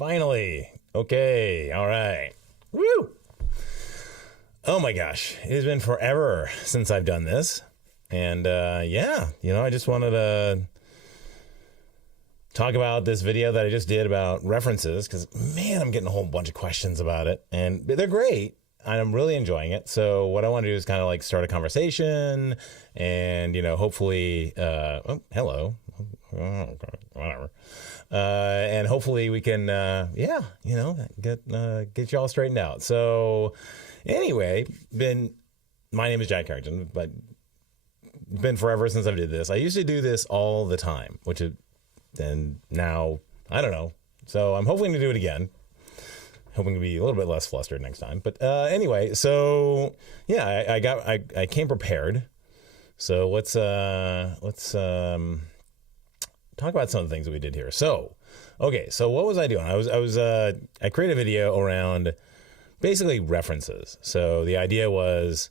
Finally. Okay. All right. Woo. Oh my gosh. It has been forever since I've done this. And yeah, I just wanted to talk about this video that I just did about references because, man, I'm getting a whole bunch of questions about it. And they're great. I'm really enjoying it. So what I want to do is kind of like start a conversation and, hopefully, oh, hello. Whatever. And hopefully we can, get you all straightened out. So anyway, my name is Jack Carrington, but been forever since I did this. I used to do this all the time, then now, I don't know. So I'm hoping to do it again. Hoping to be a little bit less flustered next time. But anyway, so yeah, I came prepared. So let's talk about some of the things that we did here. So, okay, so what was I doing? I created a video around basically references. So the idea was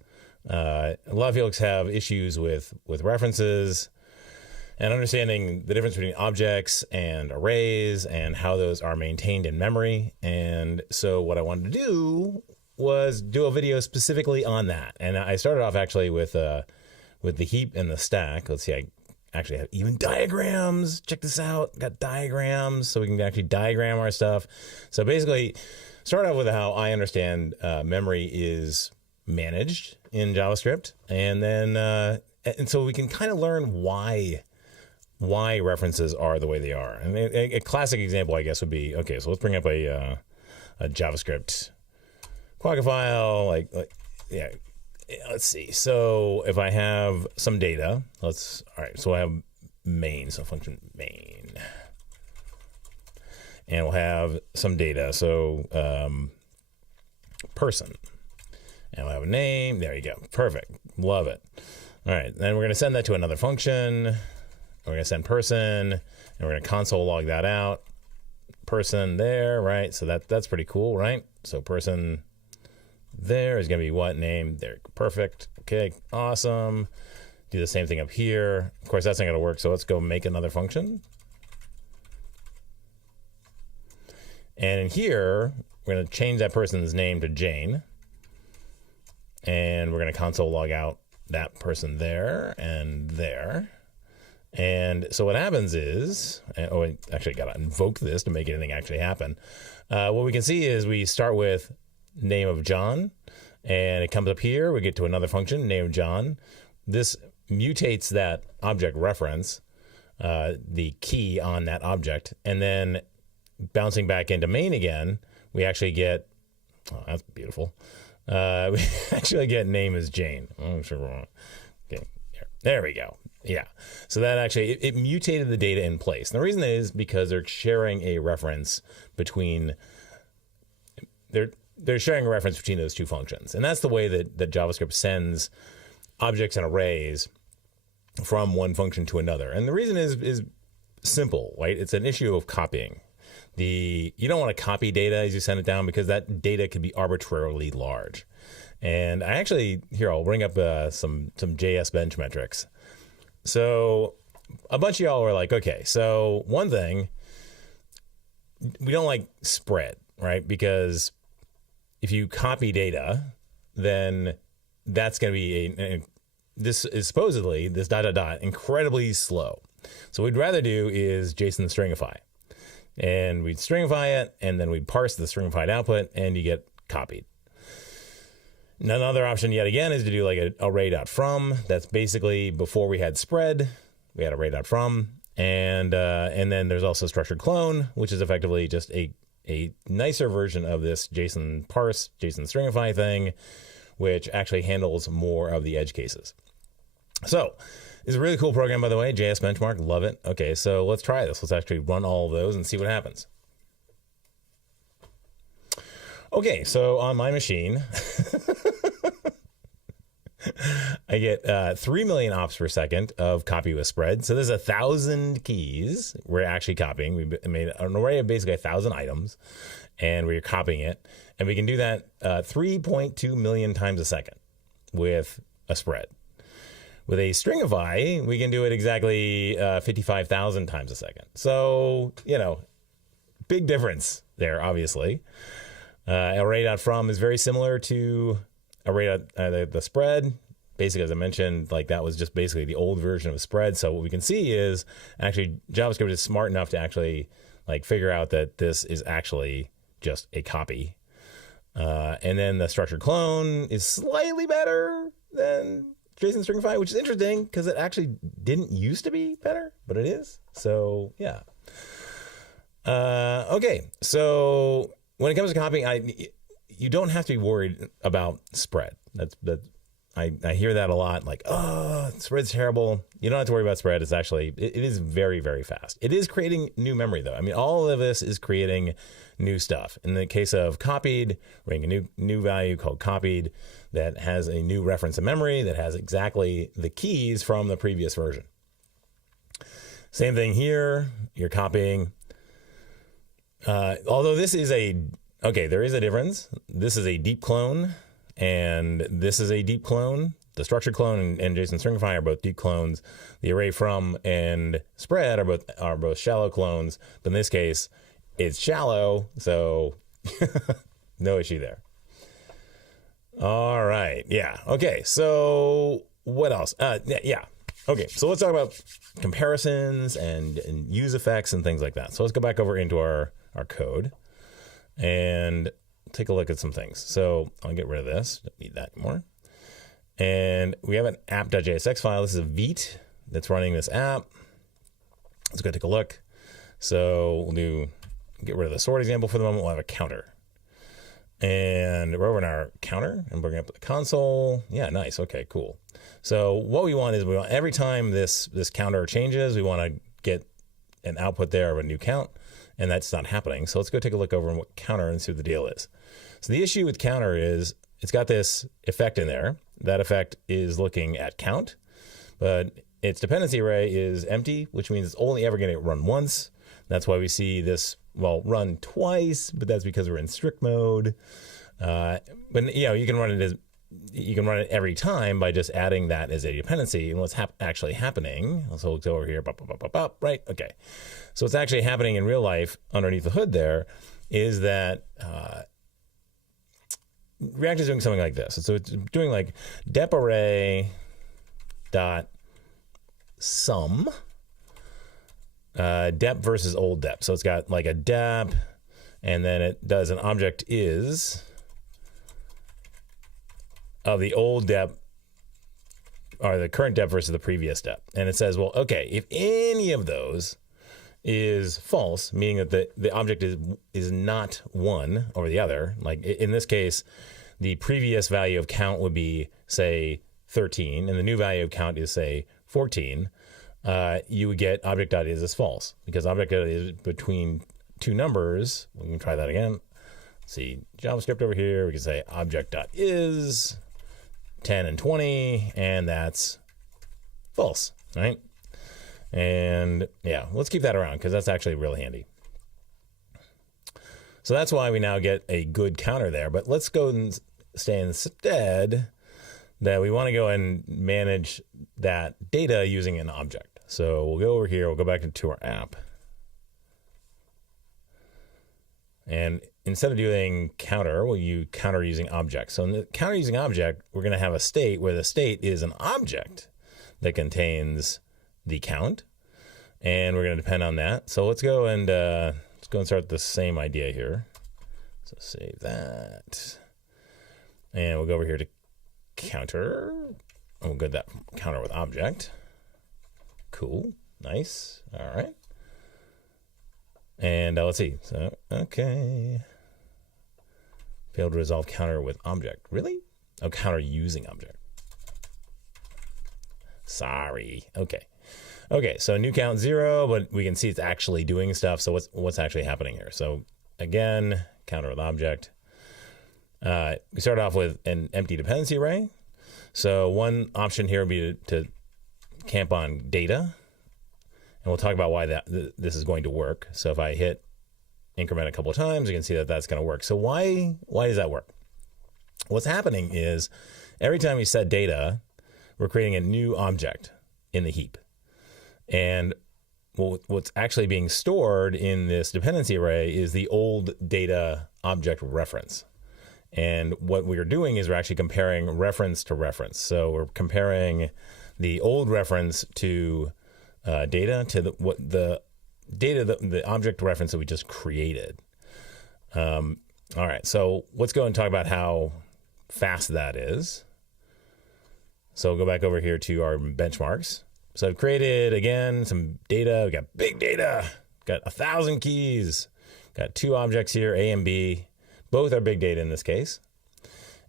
a lot of folks have issues with references and understanding the difference between objects and arrays and how those are maintained in memory. And so what I wanted to do was do a video specifically on that. And I started off actually with the heap and the stack. Let's see, I actually have even diagrams. Check this out. Got diagrams so we can actually diagram our stuff. So basically start off with how I understand memory is managed in JavaScript. And then, and so we can kind of learn why references are the way they are. And a classic example, I guess, would be, okay, so let's bring up a JavaScript Quagga file, yeah, let's see. So if I have some data, all right, so I have main, so function main. And we'll have some data, so person. And we'll have a name, there you go, perfect, love it. All right, then we're gonna send that to another function. We're going to send person, and we're going to console log that out. Person there, right? So that's pretty cool, right? So person there is going to be what name? There, perfect. Okay, awesome. Do the same thing up here. Of course, that's not going to work, so let's go make another function. And in here, we're going to change that person's name to Jane. And we're going to console log out that person there and there. And so what happens is, I actually got to invoke this to make anything actually happen. What we can see is we start with name of John, and it comes up here. We get to another function, name of John. This mutates that object reference, the key on that object, and then bouncing back into main again, we actually get, oh, that's beautiful. We actually get name is Jane. Oh, sure. Okay, there we go. Yeah, so that actually, it mutated the data in place. And the reason is because they're sharing a reference between, they're sharing a reference between those two functions. And that's the way that JavaScript sends objects and arrays from one function to another. And the reason is simple, right? It's an issue of copying. You don't want to copy data as you send it down because that data could be arbitrarily large. And I actually, here, I'll bring up some JS bench metrics. So a bunch of y'all were like, okay, so one thing, we don't like spread, right? Because if you copy data, then that's going to be this is supposedly this ... incredibly slow. So what we'd rather do is JSON stringify. And we'd stringify it, and then we'd parse the stringified output, and you get copied. Another option yet again is to do like an array.from. That's basically before we had spread, we had array.from. And then there's also structured clone, which is effectively just a nicer version of this JSON parse, JSON stringify thing, which actually handles more of the edge cases. So it's a really cool program, by the way, JS Benchmark, love it. Okay, so let's try this. Let's actually run all of those and see what happens. Okay, so on my machine, I get 3 million ops per second of copy with spread. So there's 1,000 keys we're actually copying. We made an array of basically 1,000 items, and we're copying it. And we can do that 3.2 million times a second with a spread. With a stringify, we can do it exactly 55,000 times a second. So, big difference. there, obviously. Array.from is very similar to the spread. Basically, as I mentioned, like that was just basically the old version of a spread. So what we can see is actually JavaScript is smart enough to actually like figure out that this is actually just a copy. And then the structured clone is slightly better than JSON stringify, which is interesting because it actually didn't used to be better, but it is. So yeah. Okay, so when it comes to copying, you don't have to be worried about spread. I hear that a lot, like, oh, spread's terrible. You don't have to worry about spread. It's actually, it is very, very fast. It is creating new memory, though. I mean, all of this is creating new stuff. In the case of copied, we're getting a new value called copied that has a new reference in memory that has exactly the keys from the previous version. Same thing here. You're copying. Although this is there is a difference. This is a deep clone. And this is a deep clone. The structured clone and JSON stringify are both deep clones. The array from and spread are both shallow clones. But in this case, it's shallow, so no issue there. All right, yeah. Okay, so what else? Yeah. Okay, so let's talk about comparisons and use effects and things like that. So let's go back over into our code and take a look at some things. So I'll get rid of this. Don't need that anymore. And we have an app.jsx file. This is a Vite that's running this app. Let's go take a look. So we'll get rid of the sort example for the moment. We'll have a counter. And we're over in our counter and bring up the console. Yeah, nice. Okay, cool. So what we want is every time this counter changes, we want to get an output there of a new count. And that's not happening. So let's go take a look over on what counter and see what the deal is. So the issue with counter is it's got this effect in there. That effect is looking at count, but its dependency array is empty, which means it's only ever going to run once. That's why we see this, run twice, but that's because we're in strict mode. But you can run it every time by just adding that as a dependency. And what's actually happening, so let's go over here, right? Okay. So what's actually happening in real life underneath the hood there is that React is doing something like this. So it's doing like dep array dot sum dep versus old dep. So it's got like a dep, and then it does an object is of the old dep or the current dep versus the previous dep. And it says, well, okay, if any of those is false, meaning that the object is not one over the other, like in this case, the previous value of count would be, say, 13, and the new value of count is, say, 14, you would get object.is is false, because object.is between two numbers. We can try that again. Let's see, JavaScript over here, we can say object.is 10 and 20, and that's false, right? And yeah, let's keep that around because that's actually really handy. So that's why we now get a good counter there. But let's go and say instead that we want to go and manage that data using an object. So we'll go over here, we'll go back into our app. And instead of doing counter, we'll use counter using object. So in the counter using object, we're going to have a state where the state is an object that contains the count, and we're going to depend on that. So let's go and start the same idea here. So save that, and we'll go over here to counter. And we'll get that counter with object. Cool, nice. All right, and let's see. So okay, failed to resolve counter with object. Really? Oh, counter using object. Sorry. Okay, so new count 0, but we can see it's actually doing stuff. So what's actually happening here? So again, counter with object. We start off with an empty dependency array. So one option here would be to camp on data, and we'll talk about why this is going to work. So if I hit increment a couple of times, you can see that that's going to work. So why does that work? What's happening is every time we set data, we're creating a new object in the heap. And what's actually being stored in this dependency array is the old data object reference. And what we're doing is we're actually comparing reference to reference. So we're comparing the old reference to data to the object reference that we just created. All right, so let's go and talk about how fast that is. So we'll go back over here to our benchmarks. So I've created, again, some data. We got big data, got 1,000 keys, got 2 objects here, A and B. Both are big data in this case.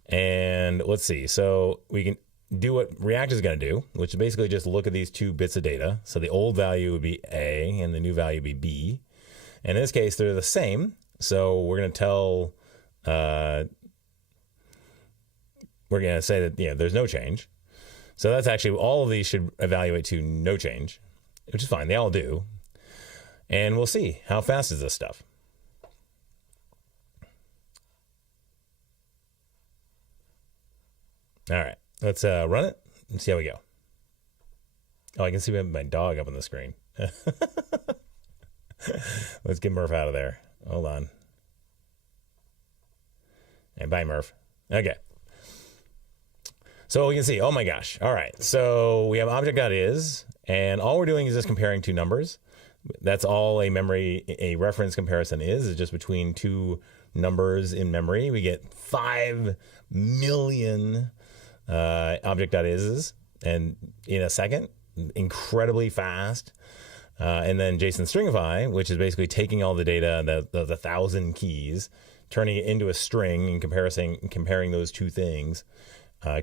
And let's see. So we can do what React is going to do, which is basically just look at these 2 bits of data. So the old value would be A and the new value would be B. And in this case, they're the same. So we're going to tell, we're going to say that, there's no change. So that's actually, all of these should evaluate to no change, which is fine. They all do. And we'll see how fast is this stuff. All right, let's run it and see how we go. Oh, I can see my dog up on the screen. Let's get Murph out of there. Hold on. And bye, Murph. Okay. So we can see, oh my gosh. All right. So we have object.is, and all we're doing is just comparing 2 numbers. That's all a reference comparison is just between 2 numbers in memory. We get 5 million object.ises and in a second, incredibly fast. And then JSON stringify, which is basically taking all the data, the 1,000 keys, turning it into a string and comparing those 2 things.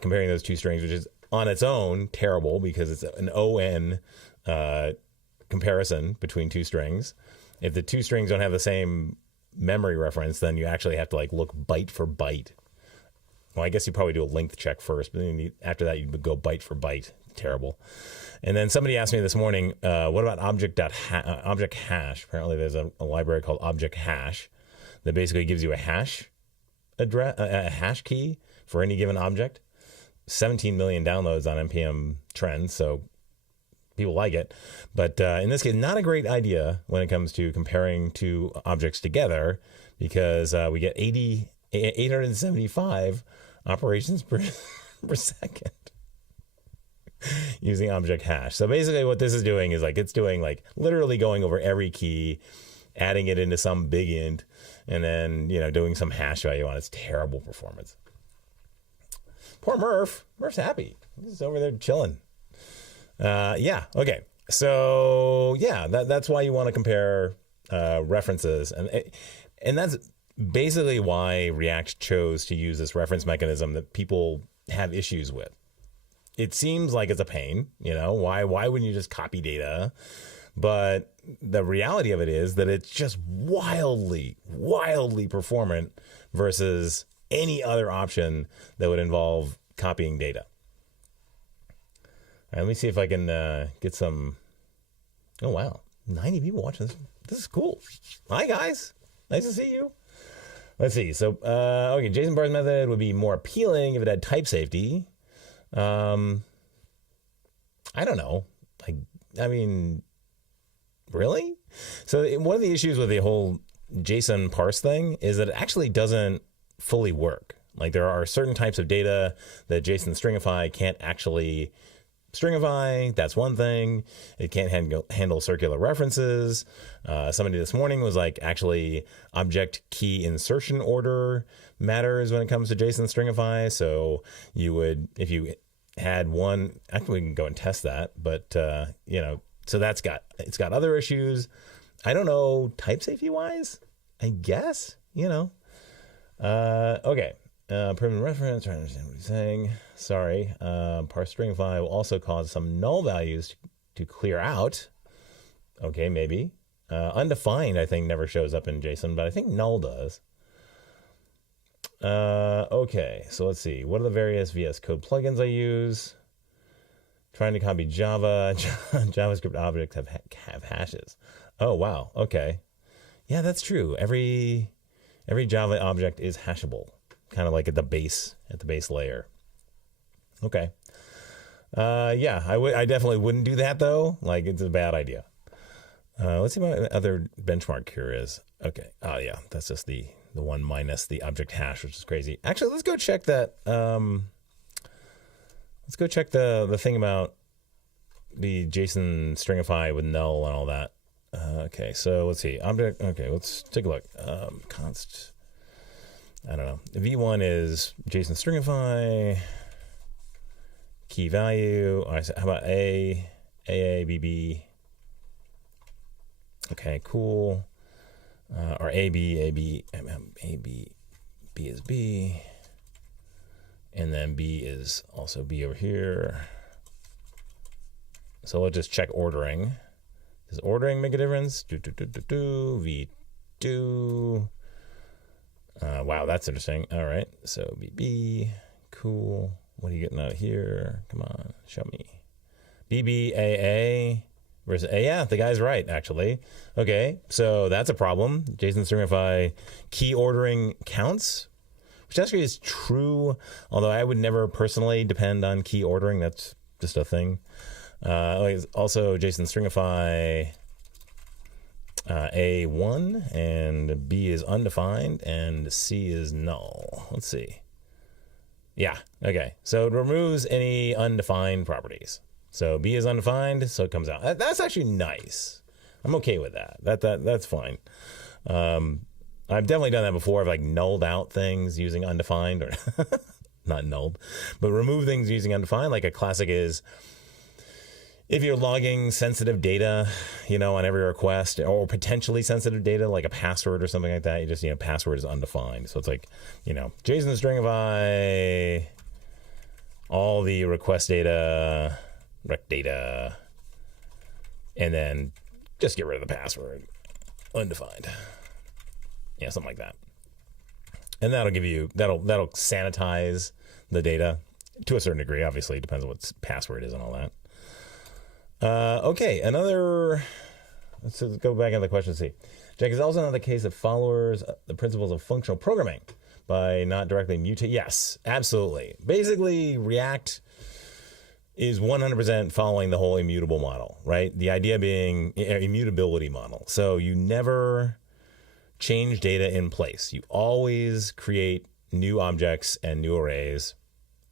Comparing those 2 strings, which is on its own terrible because it's an ON comparison between 2 strings. If the 2 strings don't have the same memory reference, then you actually have to look byte for byte. Well, I guess you probably do a length check first, but then after that you would go byte for byte. Terrible. And then somebody asked me this morning, what about object hash? Apparently there's a library called object hash that basically gives you a hash address, a hash key for any given object. 17 million downloads on NPM trends, so people like it. But in this case, not a great idea when it comes to comparing 2 objects together, because we get 875 operations per second using object hash. So basically what this is doing is it's doing literally going over every key, adding it into some big int, and then doing some hash value on its terrible performance. Poor Murph. Murph's happy. He's over there chilling. Yeah. Okay. So yeah, that's why you want to compare references, and that's basically why React chose to use this reference mechanism that people have issues with. It seems like it's a pain. Why wouldn't you just copy data? But the reality of it is that it's just wildly performant versus any other option that would involve copying data. All right, let me see if I can get some. Oh, wow. 90 people watching this. This is cool. Hi, guys. Nice to see you. Let's see. So, okay, JSON parse method would be more appealing if it had type safety. I don't know. I mean, really? So one of the issues with the whole JSON parse thing is that it actually doesn't fully work. There are certain types of data that JSON stringify can't actually stringify. That's one thing. It can't handle circular references. Somebody this morning was actually object key insertion order matters when it comes to JSON stringify. So you would, if you had one, actually we can go and test that, but so it's got other issues. I don't know, type safety wise, I guess, okay. Primitive reference, trying to understand what he's saying. Sorry. Parse stringify will also cause some null values to clear out. Okay, maybe. Undefined, I think, never shows up in JSON, but I think null does. Okay, so let's see. What are the various VS Code plugins I use? Trying to copy Java. JavaScript objects have hashes. Oh, wow. Okay. Yeah, that's true. Every Java object is hashable, kind of at the base layer. Okay. Yeah, I definitely wouldn't do that though. It's a bad idea. Let's see what other benchmark here is. Okay. Oh yeah, that's just the one minus the object hash, which is crazy. Actually, let's go check that. Let's go check the thing about the JSON stringify with null and all that. Okay, so let's see. Object. Okay, let's take a look. Const. I don't know. V1 is JSON stringify. Key value. All right, so how about AA, BB? Okay, cool. Or AB, B is B. And then B is also B over here. So we'll just check ordering. Does ordering make a difference? V2. Wow, that's interesting. All right, so BB, cool. What are you getting out here? Come on, show me. BBAA versus A. Yeah, the guy's right, actually. Okay, so that's a problem. JSON stringify key ordering counts, which actually is true, although I would never personally depend on key ordering. That's just a thing. Also, JSON stringify A1, and B is undefined, and C is null. Let's see. Yeah, okay. So it removes any undefined properties. So B is undefined, so it comes out. That's actually nice. I'm okay with that. That's fine. I've definitely done that before. I've like nulled out things using undefined, or not nulled, but remove things using undefined. Like a classic is if you're logging sensitive data, on every request, or potentially sensitive data, like a password or something like that, you just, password is undefined. So it's like, JSON stringify all the request data, rec data, and then just get rid of the password, undefined. Yeah, something like that. And that'll give you, that'll sanitize the data to a certain degree. Obviously, it depends on what password is and all that. Okay, let's go back into the question. See, Jack, is also another case that follows the principles of functional programming by not directly mutate. Yes, absolutely. Basically, React is 100% following the whole immutable model, right? The idea being immutability model. So you never change data in place. You always create new objects and new arrays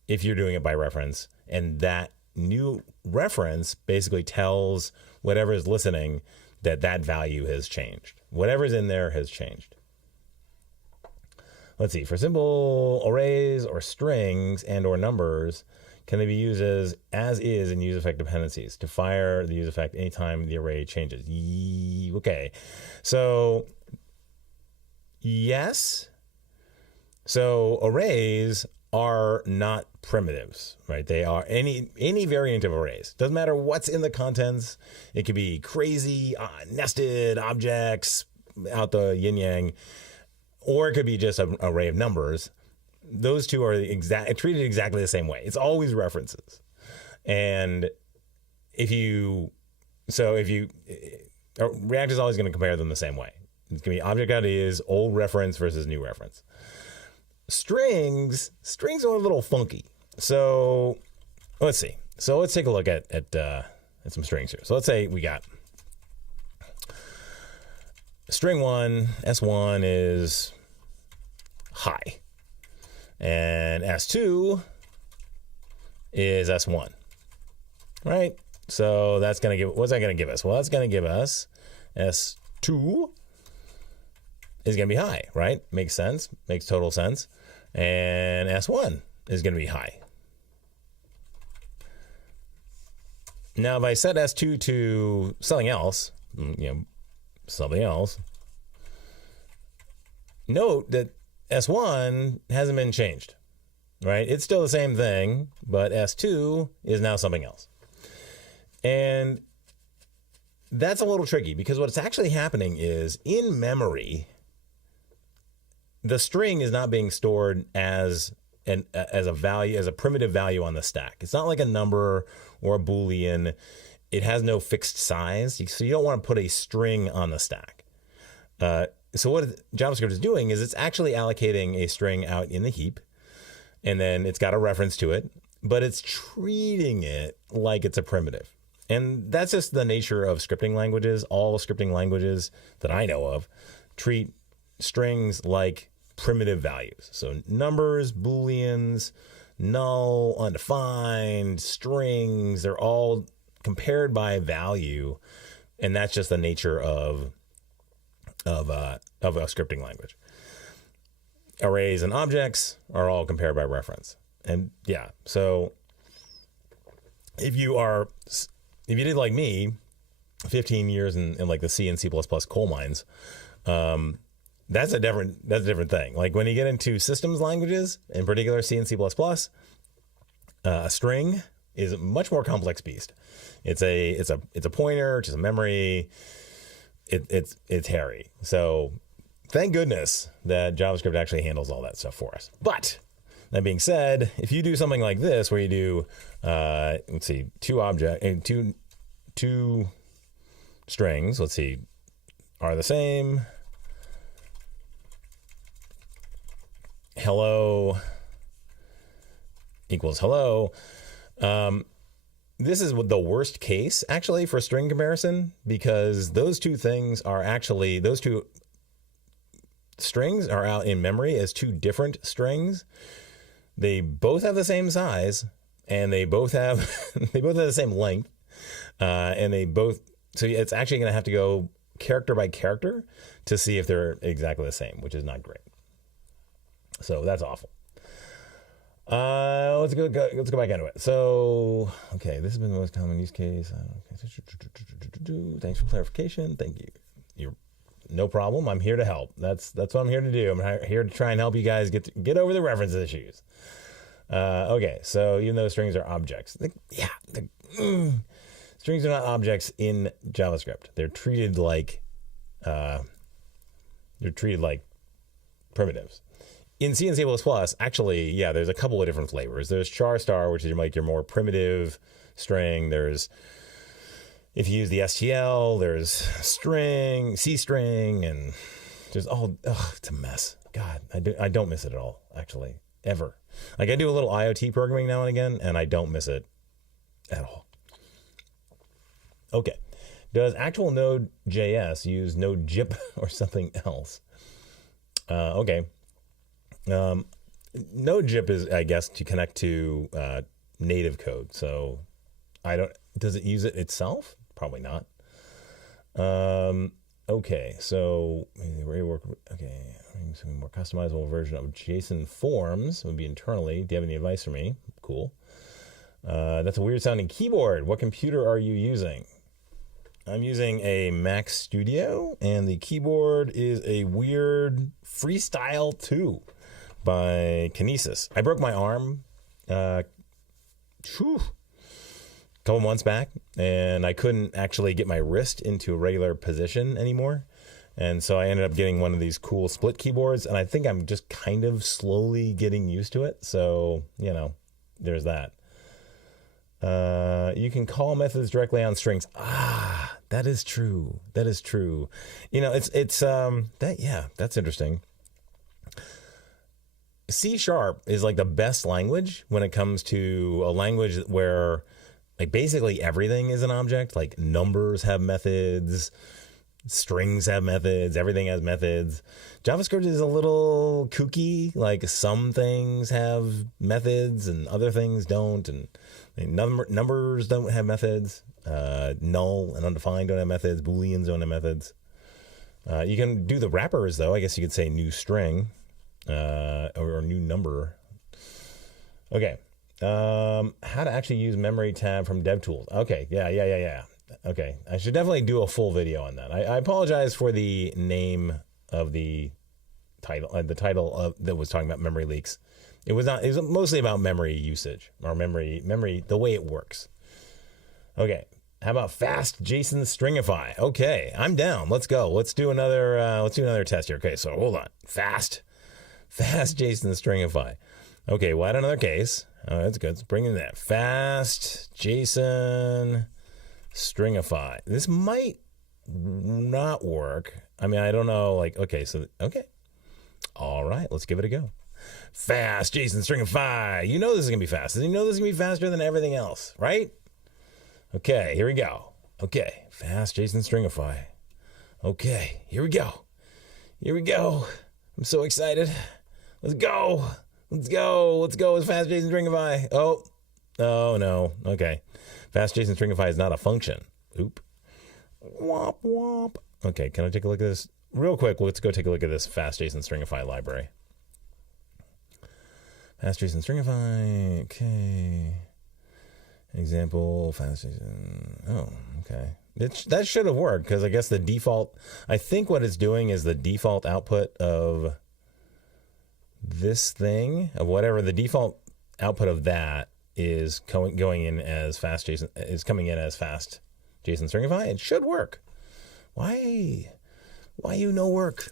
if you're doing it by reference, and that new reference basically tells whatever is listening that value has changed. Whatever's in there has changed. Let's see. For simple arrays or strings and or numbers, can they be used as is in use effect dependencies to fire the use effect anytime the array changes? Okay. So yes. So arrays are not primitives, right? They are any variant of arrays. Doesn't matter what's in the contents. It could be crazy nested objects out the yin yang, or it could be just an array of numbers. Those two are treated exactly the same way. It's always references, and React is always going to compare them the same way. It's going to be object.is, old reference versus new reference. Strings are a little funky. So let's see. So let's take a look at some strings here. So let's say we got string 1, S1 is high, and S2 is S1, right? So that's going to give, what's that going to give us? Well, that's going to give us S2 is going to be high, right? Makes sense. Makes total sense. And S1 is going to be high. Now, if I set S2 to something else, note that S1 hasn't been changed, right? It's still the same thing, but S2 is now something else. And that's a little tricky because what's actually happening is in memory, the string is not being stored as a value, as a primitive value on the stack. It's not like a number or a Boolean. It has no fixed size, so you don't want to put a string on the stack. So what JavaScript is doing is it's actually allocating a string out in the heap, and then it's got a reference to it, but it's treating it like it's a primitive. And that's just the nature of scripting languages. All scripting languages that I know of treat strings like primitive values. So numbers, booleans, null, undefined, strings, they're all compared by value. And that's just the nature of a scripting language. Arrays and objects are all compared by reference. And yeah, so if you did like me, 15 years in like the C and C++ coal mines, that's a different thing. Like when you get into systems languages, in particular C and C++, a string is a much more complex beast. It's a pointer, just a memory. It's hairy. So thank goodness that JavaScript actually handles all that stuff for us. But that being said, if you do something like this, where you do, let's see, two strings, let's see, are the same. Hello equals hello. This is the worst case, actually, for string comparison, because those two strings are out in memory as two different strings. They both have the same size, and they both have the same length, and so it's actually going to have to go character by character to see if they're exactly the same, which is not great. So that's awful. Let's go back into it. So, okay, this has been the most common use case. Thanks for clarification. Thank you. You're no problem. I'm here to help. That's what I'm here to do. I'm here to try and help you guys get over the reference issues. Okay, so even though strings are objects, strings are not objects in JavaScript. They're treated like primitives. In C and C++, actually, yeah, there's a couple of different flavors. There's char star, which is like your more primitive string. There's, if you use the STL, there's string, C string, and there's it's a mess. God, I don't miss it at all, actually, ever. Like I do a little IoT programming now and again, and I don't miss it at all. Okay, does actual Node.js use Node.jip or something else? Okay. Node.jip is, I guess, to connect to native code. So does it use it itself? Probably not. Okay, so more customizable version of JSON forms would be internally. Do you have any advice for me? Cool. That's a weird sounding keyboard. What computer are you using? I'm using a Mac Studio, and the keyboard is a weird Freestyle 2 by Kinesis. I broke my arm a couple months back, and I couldn't actually get my wrist into a regular position anymore. And so I ended up getting one of these cool split keyboards, and I think I'm just kind of slowly getting used to it. So, there's that. You can call methods directly on strings. That is true. That is true. That's interesting. C# is like the best language when it comes to a language where like basically everything is an object. Like numbers have methods, strings have methods, everything has methods. JavaScript is a little kooky. Like some things have methods and other things don't. And numbers don't have methods. Null and undefined don't have methods. Booleans don't have methods. You can do the wrappers though. I guess you could say new string. Or new number. Okay. How to actually use memory tab from DevTools. Okay. Yeah. Okay. I should definitely do a full video on that. I apologize for the name of the title. The title that was talking about memory leaks. It was mostly about memory usage or memory, the way it works. Okay. How about fast JSON stringify? Okay. I'm down. Let's go. Let's do another test here. Okay. So hold on. Fast JSON stringify. Okay, we'll add another case. Oh, that's good. Let's bring in that. Fast JSON stringify. This might not work. I mean, I don't know. Okay. All right, let's give it a go. Fast JSON stringify. You know this is going to be fast. You know this is going to be faster than everything else, right? Okay, here we go. Okay, fast JSON stringify. Okay, here we go. Here we go. I'm so excited. Let's go. Let's go. Let's go with fast JSON stringify. Oh no. Okay. Fast JSON stringify is not a function. Oop. Womp womp. Okay, can I take a look at this? Real quick, let's go take a look at this fast JSON stringify library. Fast JSON stringify. Okay. Example, fast JSON. Oh, okay. That should have worked because I guess the default, I think what it's doing is the default output of this thing, of whatever the default output of that is going in as fast JSON, is coming in as fast JSON stringify. It should work. Why you no work?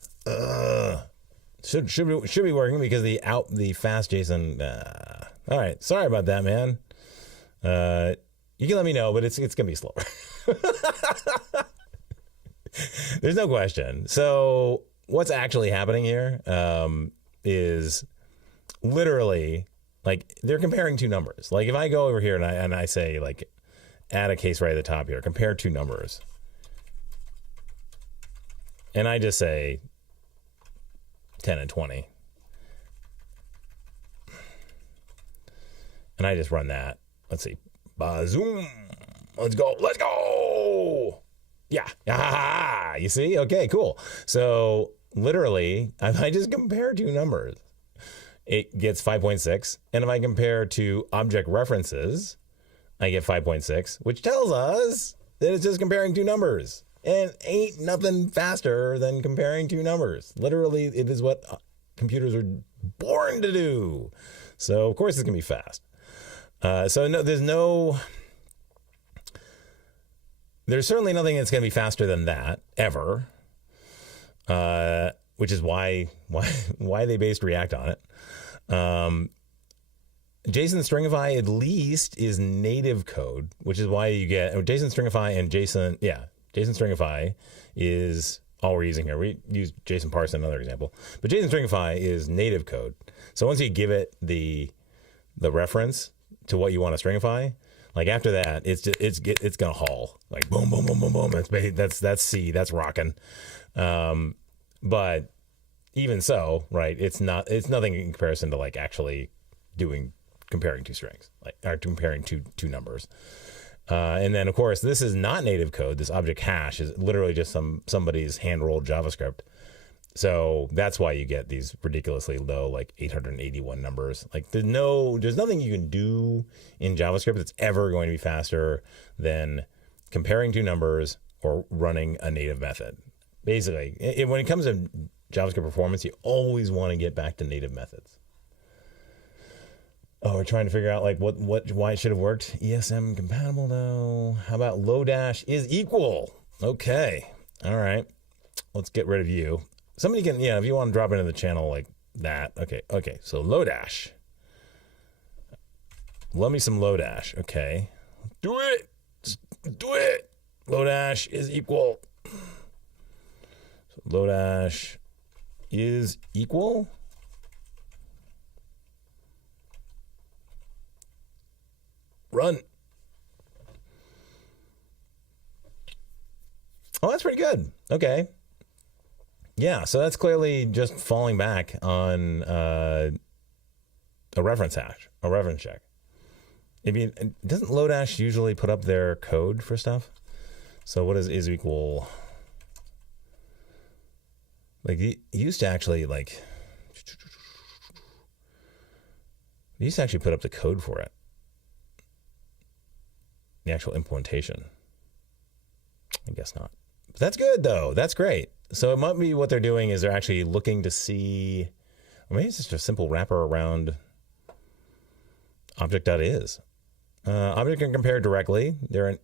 Should be working because the fast JSON. All right, sorry about that, man. You can let me know, but it's gonna be slower. There's no question. So what's actually happening here is literally like they're comparing two numbers. Like if I go over here and I say like add a case right at the top here, compare two numbers, and I just say 10 and 20, and I just run that. Let's see. Bazoom. Let's go. Yeah. You see? Okay, cool. So literally, if I just compare two numbers, it gets 5.6. And if I compare two object references, I get 5.6, which tells us that it's just comparing two numbers. And ain't nothing faster than comparing two numbers. Literally, it is what computers are born to do. So of course it's gonna be fast. So no, there's certainly nothing that's going to be faster than that ever, which is why they based React on it. JSON stringify at least is native code, which is why you get JSON stringify and JSON. Yeah, JSON stringify is all we're using here. We use JSON parse in another example, but JSON stringify is native code. So once you give it the reference to what you want to stringify, like after that, it's gonna haul like boom. That's C, that's rocking. But even so, right? It's nothing in comparison to like actually comparing two strings, like or comparing two numbers. And then of course this is not native code. This object hash is literally just somebody's hand rolled JavaScript. So that's why you get these ridiculously low, like 881 numbers. Like there's nothing you can do in JavaScript that's ever going to be faster than comparing two numbers or running a native method. Basically, when it comes to JavaScript performance, you always want to get back to native methods. Oh, we're trying to figure out like why it should have worked. ESM compatible though. How about Lodash is equal? Okay, all right. Let's get rid of you. Somebody can, if you want to drop into the channel like that. Okay. So Lodash. Love me some Lodash. Okay. Do it. Just do it. Lodash is equal. So Lodash is equal. Run. Oh, that's pretty good. Okay. Yeah, so that's clearly just falling back on a reference hash, a reference check. Doesn't Lodash usually put up their code for stuff? So what is equal? Like he used to actually put up the code for it. The actual implementation. I guess not. But that's good though. That's great. So it might be what they're doing is they're actually looking to see, or maybe it's just a simple wrapper around object.is. Object can compare directly. They're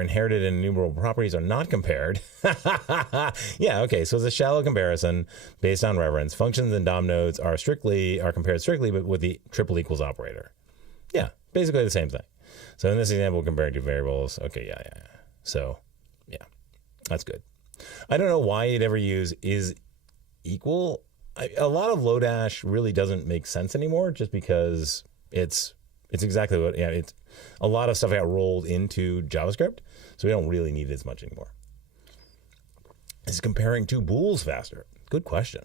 inherited and enumerable properties are not compared. Yeah, okay. So it's a shallow comparison based on reference. Functions and DOM nodes are compared strictly, but with the triple equals operator. Yeah, basically the same thing. So in this example, we're comparing two variables. Okay, yeah. So yeah, that's good. I don't know why you'd ever use is equal. A lot of Lodash really doesn't make sense anymore, just because it's exactly what a lot of stuff got rolled into JavaScript, so we don't really need it as much anymore. Is comparing two bools faster? Good question.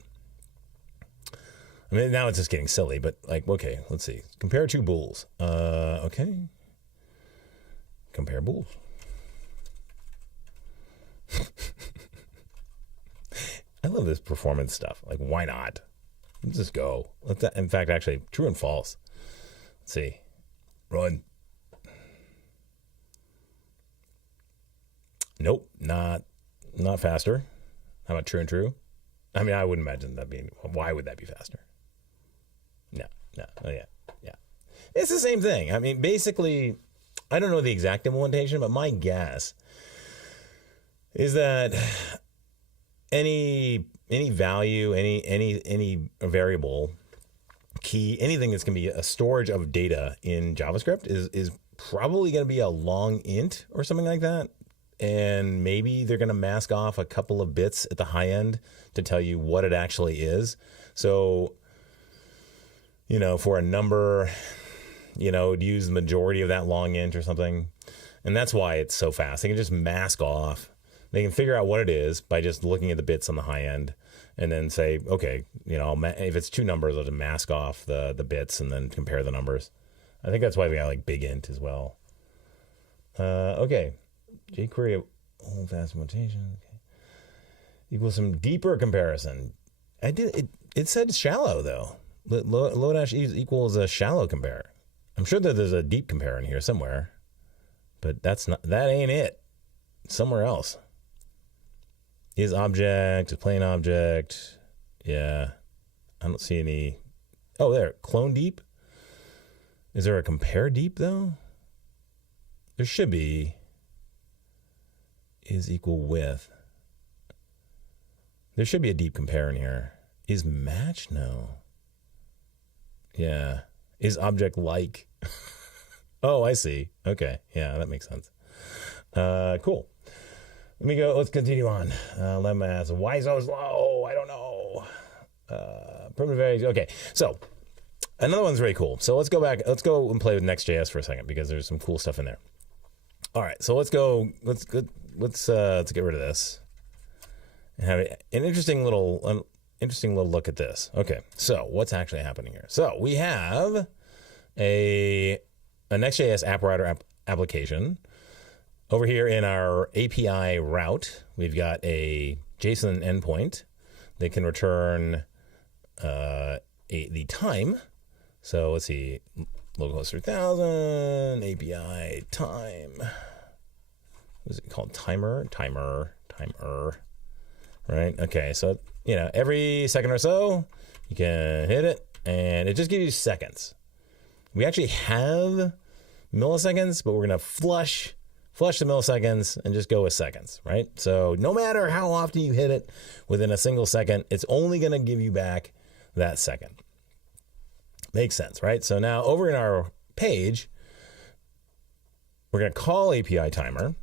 I mean, now it's just getting silly, but like, okay, let's see. Compare two bools. Okay. Compare bools. I love this performance stuff. Like, why not? Let's just go. In fact, actually, true and false. Let's see. Run. Nope, not faster. How about true and true? I mean, I wouldn't imagine that being. Why would that be faster? No. Oh, yeah. It's the same thing. I mean, basically, I don't know the exact implementation, but my guess is that any value, any variable, key, anything that's going to be a storage of data in JavaScript is probably going to be a long int or something like that. And maybe they're going to mask off a couple of bits at the high end to tell you what it actually is. So, for a number, it'd use the majority of that long int or something. And that's why it's so fast. They can just mask off. They can figure out what it is by just looking at the bits on the high end and then say, okay, if it's two numbers, I'll just mask off the bits and then compare the numbers. I think that's why we got like big int as well. Okay. jQuery fast implementation. Okay. Equals some deeper comparison. It said shallow though. Lodash equals a shallow compare. I'm sure that there's a deep compare in here somewhere, but that ain't it. Somewhere else. Is object, a plain object. Yeah. I don't see any. Oh, there. Clone deep. Is there a compare deep though? There should be. Is equal with. There should be a deep compare in here. Is match? No. Yeah. Is object like? Oh, I see. Okay. Yeah, that makes sense. Cool. Let me go. Let's continue on. Lemma asks, why so slow? I don't know. Primitive values. Okay. So another one's very cool. So let's go back. Let's go and play with NextJS for a second because there's some cool stuff in there. All right. So let's go. Let's get rid of this and have an interesting little look at this. Okay. So what's actually happening here? So we have a NextJS app router application. Over here in our API route, we've got a JSON endpoint that can return the time. So let's see, localhost 3000, API time. What is it called? Timer. Right? Okay, so, every second or so, you can hit it, and it just gives you seconds. We actually have milliseconds, but we're going to flush the milliseconds and just go with seconds, right? So no matter how often you hit it within a single second, it's only going to give you back that second. Makes sense, right? So now over in our page, we're going to call API timer,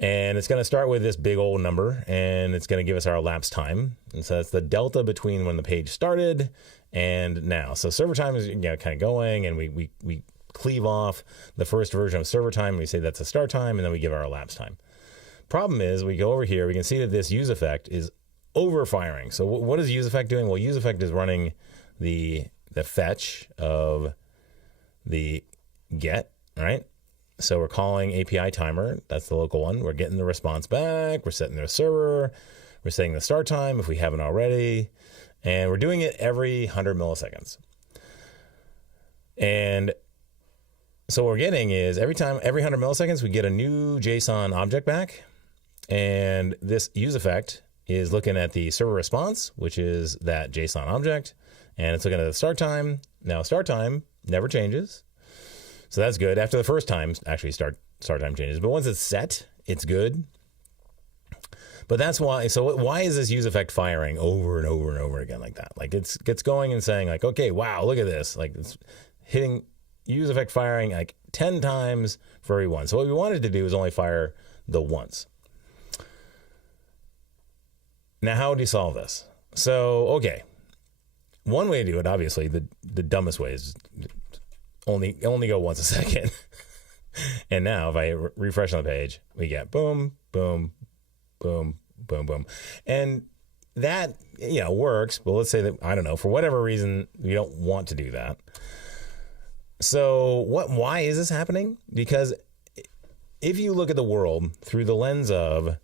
and it's going to start with this big old number, and it's going to give us our elapsed time. And so that's the delta between when the page started and now. So server time is kind of going, and we cleave off the first version of server time, and we say that's a start time, and then we give our elapsed time. Problem is, we go over here, we can see that this use effect is overfiring. So what is use effect doing? Well, use effect is running the fetch of the get, right? So we're calling API timer, that's the local one. We're getting the response back, we're setting the server, we're setting the start time if we haven't already, and we're doing it every 100 milliseconds. And so what we're getting is every 100 milliseconds, we get a new JSON object back. And this use effect is looking at the server response, which is that JSON object. And it's looking at the start time. Now start time never changes. So that's good. After the first time, actually start time changes. But once it's set, it's good. But that's why, so why is this use effect firing over and over and over again like that? Like it's going and saying like, okay, wow, look at this. Like it's hitting use effect firing like 10 times for every one. So what we wanted to do is only fire the once. Now, how would you solve this? So, okay. One way to do it, obviously, the dumbest way is only go once a second. And now if I refresh on the page, we get boom, boom, boom, boom, boom. And that, works. But let's say that, I don't know, for whatever reason, we don't want to do that. So why is this happening? Because if you look at the world through the lens of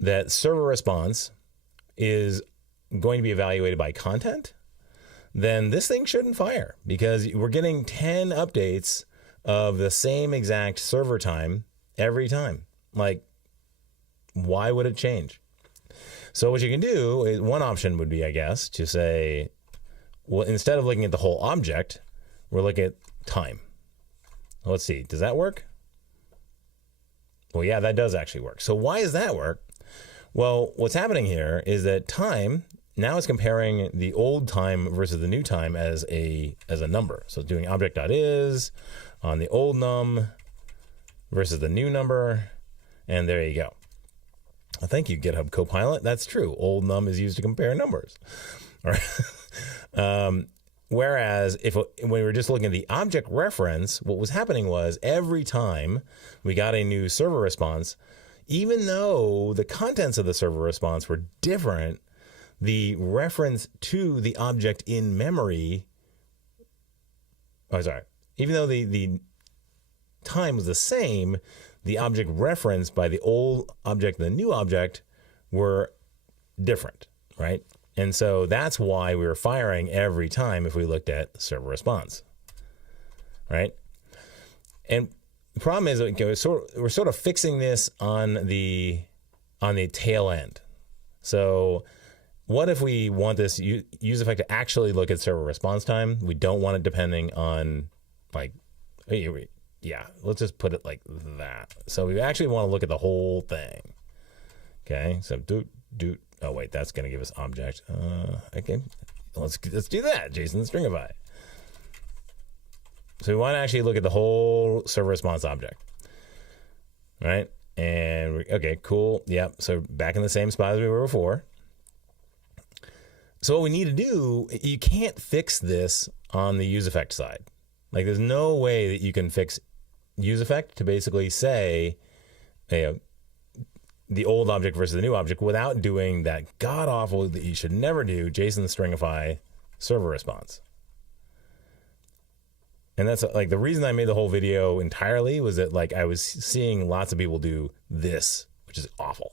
that server response is going to be evaluated by content, then this thing shouldn't fire, because we're getting 10 updates of the same exact server time every time. Like, why would it change? So what you can do is, one option would be, I guess, to say, well, instead of looking at the whole object, we're looking at time. Let's see, does that work? Well, yeah, that does actually work. So why does that work? Well, what's happening here is that time now is comparing the old time versus the new time as a number. So it's doing object.is on the old num versus the new number, and there you go. Well, thank you, GitHub Copilot. That's true. Old num is used to compare numbers. All right. Whereas when we were just looking at the object reference, what was happening was every time we got a new server response, even though the contents of the server response were different, the reference to the object in memory, even though the time was the same, the object referenced by the old object and the new object were different, right? And so that's why we were firing every time if we looked at server response, right? And the problem is, we're sort of fixing this on the tail end. So what if we want this use effect to actually look at server response time? We don't want it depending on, like, let's just put it like that. So we actually want to look at the whole thing. Okay, so oh wait, that's going to give us object. Okay, let's do that, JSON stringify. So we want to actually look at the whole server response object, right? And okay, cool. Yep. So back in the same spot as we were before. So what we need to do, you can't fix this on the use effect side. Like, there's no way that you can fix use effect to basically say, the old object versus the new object without doing that god awful that you should never do, JSON stringify server response. And that's like the reason I made the whole video entirely was that, like, I was seeing lots of people do this, which is awful,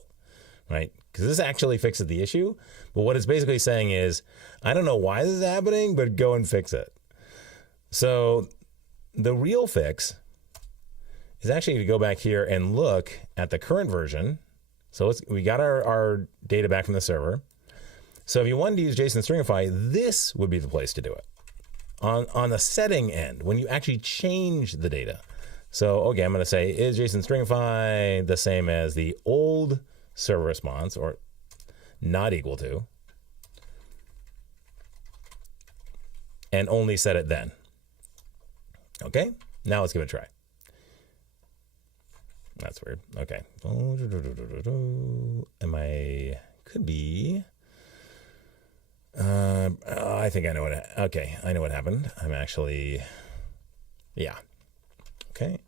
right? Because this actually fixes the issue. But what it's basically saying is, I don't know why this is happening, but go and fix it. So the real fix is actually to go back here and look at the current version. So we got our data back from the server. So if you wanted to use JSON stringify, this would be the place to do it. On the setting end, when you actually change the data. So, okay, I'm going to say, is JSON stringify the same as the old server response, or not equal to, and only set it then. Okay, now let's give it a try. That's weird. Okay. Could be. I think I know what. Okay, I know what happened. I'm actually. Yeah. Okay.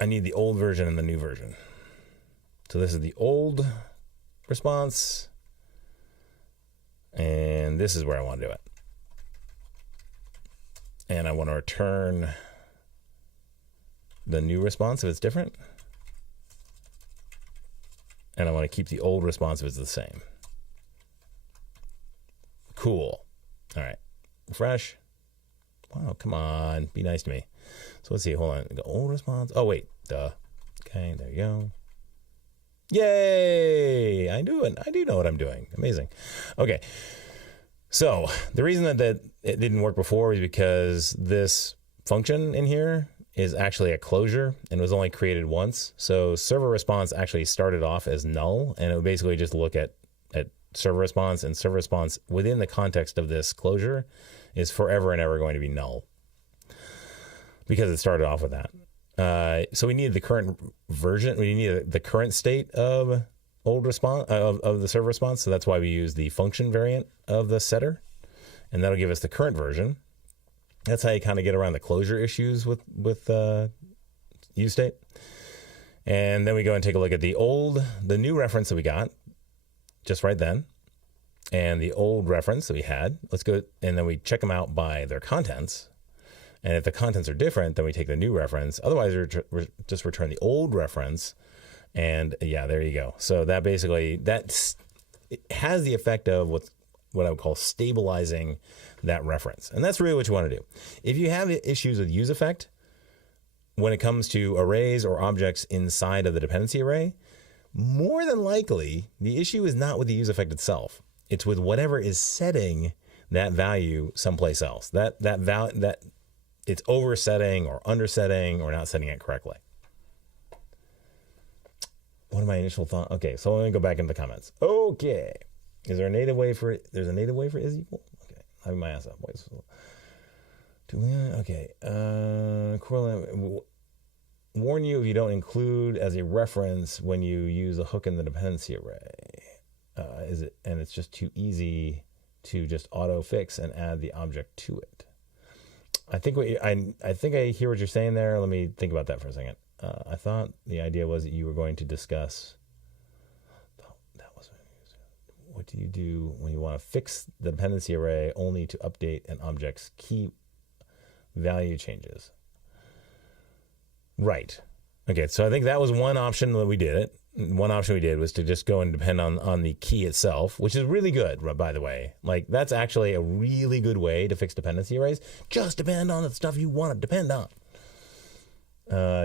I need the old version and the new version. So this is the old response, and this is where I want to do it. And I want to return the new response if it's different. And I want to keep the old response if it's the same. Cool. All right. Refresh. Wow, come on. Be nice to me. So let's see. Hold on. The old response. Oh, wait. Duh. Okay, there you go. Yay! I do know what I'm doing. Amazing. Okay. So the reason that it didn't work before is because this function in here is actually a closure and was only created once. So server response actually started off as null, and it would basically just look at server response, and server response within the context of this closure is forever and ever going to be null because it started off with that. So we needed the current version. We needed the current state of old response of the server response. So that's why we use the function variant of the setter. and that'll give us the current version. That's how you kind of get around the closure issues with useState. And then we go and take a look at the new reference that we got just right then, and the old reference that we had. Let's go, and then we check them out by their contents. And if the contents are different, then we take the new reference. Otherwise, we just return the old reference. And yeah, there you go. So that basically, it has the effect of what I would call stabilizing that reference. And that's really what you want to do. If you have issues with useEffect, when it comes to arrays or objects inside of the dependency array, more than likely, the issue is not with the useEffect itself. It's with whatever is setting that value someplace else. That it's oversetting or undersetting or not setting it correctly. What are my initial thoughts? Okay, so let me go back into the comments. Okay. Is there a native way for it? There's a native way for is equal? Okay. Having my ass up. Okay. Warn you if you don't include as a reference when you use a hook in the dependency array. And it's just too easy to just auto fix and add the object to it. I think I hear what you're saying there. Let me think about that for a second. I thought the idea was that you were going to discuss what do you do when you want to fix the dependency array only to update an object's key value changes. Right. Okay, so I think that was one option that we did it. One option we did was to just go and depend on the key itself, which is really good, by the way. Like, that's actually a really good way to fix dependency arrays. Just depend on the stuff you want to depend on.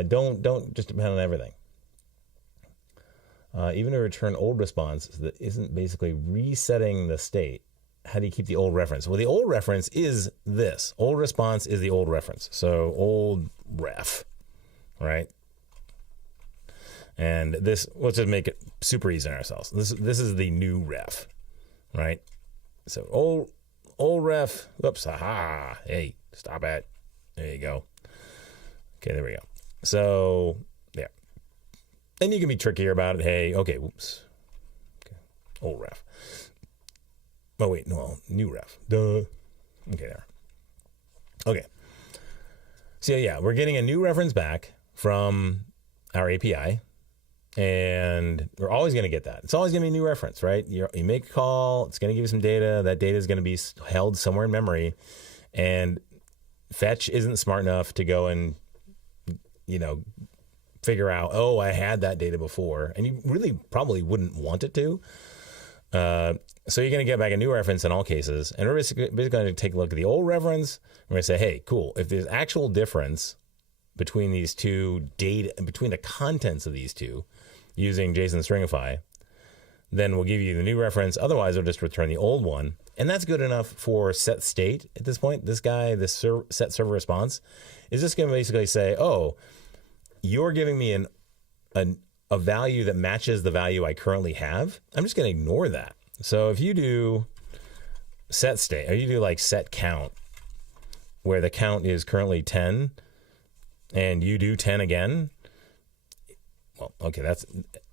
Don't just depend on everything. Even to return old response that isn't basically resetting the state. How do you keep the old reference? Well, the old reference is this. Old response is the old reference. So old ref, right? And this, let's just make it super easy on ourselves. This is the new ref, right? So old ref, oops, aha, hey, stop it. There you go. Okay, there we go. So, yeah. And you can be trickier about it. Hey, okay, whoops. Okay. Old ref. Oh, wait, no, new ref. Duh. Okay, there. Okay. So, yeah, we're getting a new reference back from our API. And we're always going to get that. It's always going to be a new reference, right? You make a call. It's going to give you some data. That data is going to be held somewhere in memory. And fetch isn't smart enough to go and, figure out, oh, I had that data before. And you really probably wouldn't want it to. So you're going to get back a new reference in all cases. And we're basically going to take a look at the old reference. We're going to say, hey, cool. If there's actual difference between these two data, between the contents of these two, using JSON stringify, then we'll give you the new reference. Otherwise, we'll just return the old one. And that's good enough for set state at this point. This guy, this set server response, is just going to basically say, oh, you're giving me a value that matches the value I currently have. I'm just going to ignore that. So if you do set state, or you do like set count, where the count is currently 10, and you do 10 again, well, okay,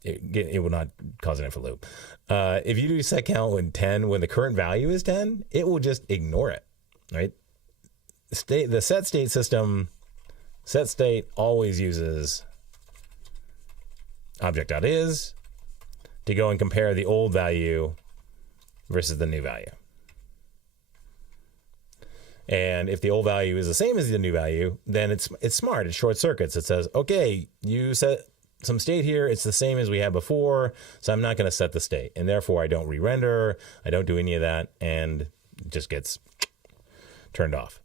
it will not cause an infinite loop. If you do set count when 10, when the current value is 10, it will just ignore it, right? The set state system, set state always uses object.is to go and compare the old value versus the new value. And if the old value is the same as the new value, then it's smart. It short circuits. It says, okay, you set some state here. It's the same as we had before, so I'm not going to set the state. And therefore, I don't re-render. I don't do any of that, and it just gets turned off.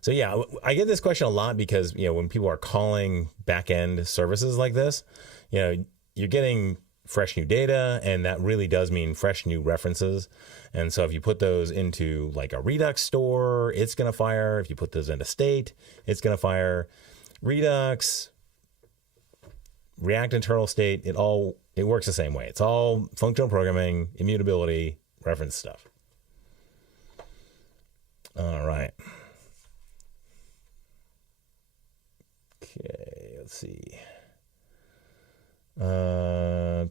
So yeah, I get this question a lot because, when people are calling back-end services like this, you're getting fresh new data, and that really does mean fresh new references. And so if you put those into like a Redux store, it's going to fire. If you put those into state, it's going to fire. Redux, React internal state, it works the same way. It's all functional programming, immutability, reference stuff. All right. Okay, let's see. Okay,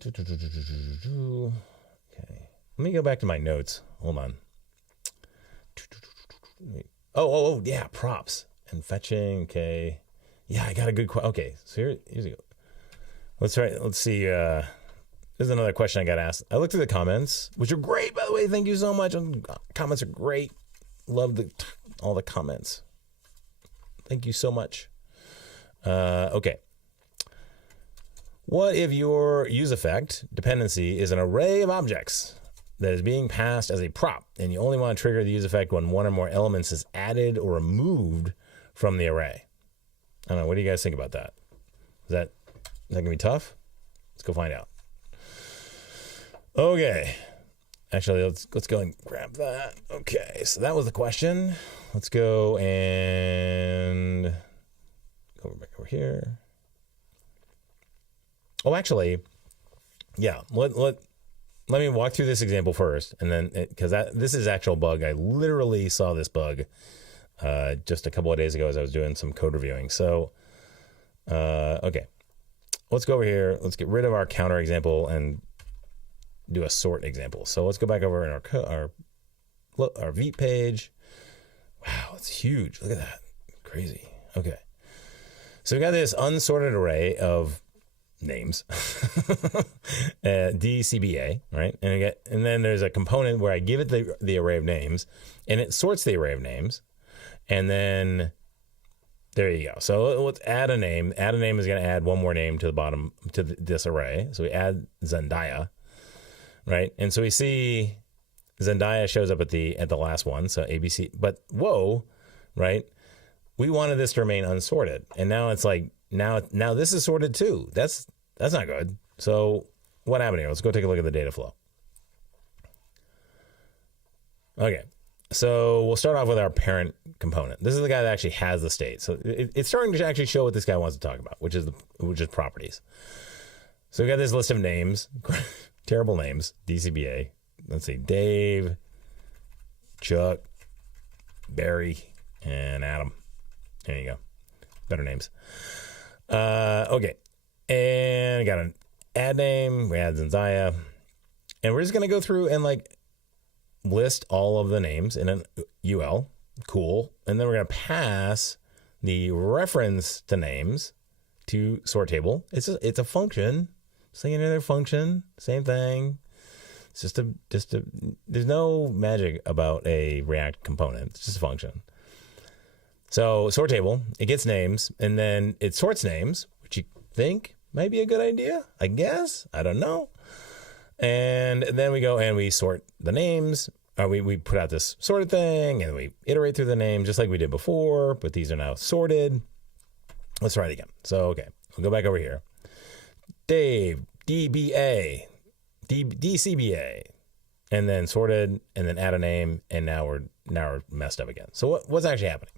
let me go back to my notes. Hold on. Yeah, props and fetching. Okay, yeah, I got a good question. Okay, so here's a, let's see. This is another question I got asked. I looked through the comments, which are great, by the way. Thank you so much. Comments are great. Love all the comments. Thank you so much. Okay. What if your use effect dependency is an array of objects that is being passed as a prop, and you only want to trigger the use effect when one or more elements is added or removed from the array? I don't know. What do you guys think about that? Is that going to be tough? Let's go find out. Okay. Actually, let's go and grab that. Okay, so that was the question. Let's go and go back over here. Oh, actually, yeah. Let me walk through this example first, and then because this is actual bug. I literally saw this bug just a couple of days ago as I was doing some code reviewing. So, okay, let's go over here. Let's get rid of our counter example and do a sort example. So let's go back over in our Vite page. Wow, it's huge. Look at that. Crazy. Okay. So we got this unsorted array of names, DCBA, right? And then there's a component where I give it the array of names, and it sorts the array of names, and then there you go. So let's add a name. Add a name is going to add one more name to the bottom to this array. So we add Zendaya, right? And so we see Zendaya shows up at the last one. So ABC, but whoa, right? We wanted this to remain unsorted, and now it's like now this is sorted too. That's not good. So what happened here? Let's go take a look at the data flow. Okay, so we'll start off with our parent component. This is the guy that actually has the state. So it's starting to actually show what this guy wants to talk about, which is properties. So we got this list of names, terrible names, DCBA. Let's see, Dave, Chuck, Barry, and Adam. There you go. Better names. Okay. And got an add name. We add Zendaya. And we're just going to go through and list all of the names in an UL. Cool. And then we're going to pass the reference to names to sort table. It's a function. Just like another function. Same thing. It's just there's no magic about a React component. It's just a function. So sort table, it gets names, and then it sorts names, which you think might be a good idea, I guess. I don't know. And then we go and we sort the names. We put out this sorted thing, and we iterate through the names just like we did before, but these are now sorted. Let's try it again. So, okay, we'll go back over here. Dave, DBA, DCBA, and then sorted, and then add a name, and now we're messed up again. So what's actually happening?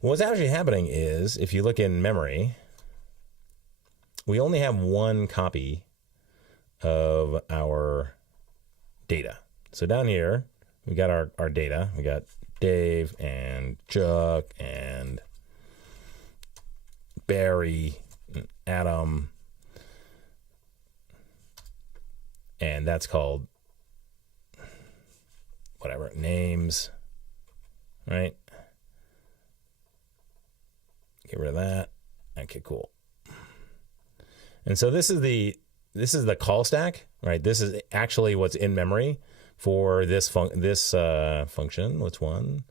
What's actually happening is, if you look in memory, we only have one copy of our data. So down here, we got our data. We got Dave and Chuck and Barry and Adam. And that's called whatever, names, right? Get rid of that. Okay, cool. And so this is the call stack, right? This is actually what's in memory for this function. What's one?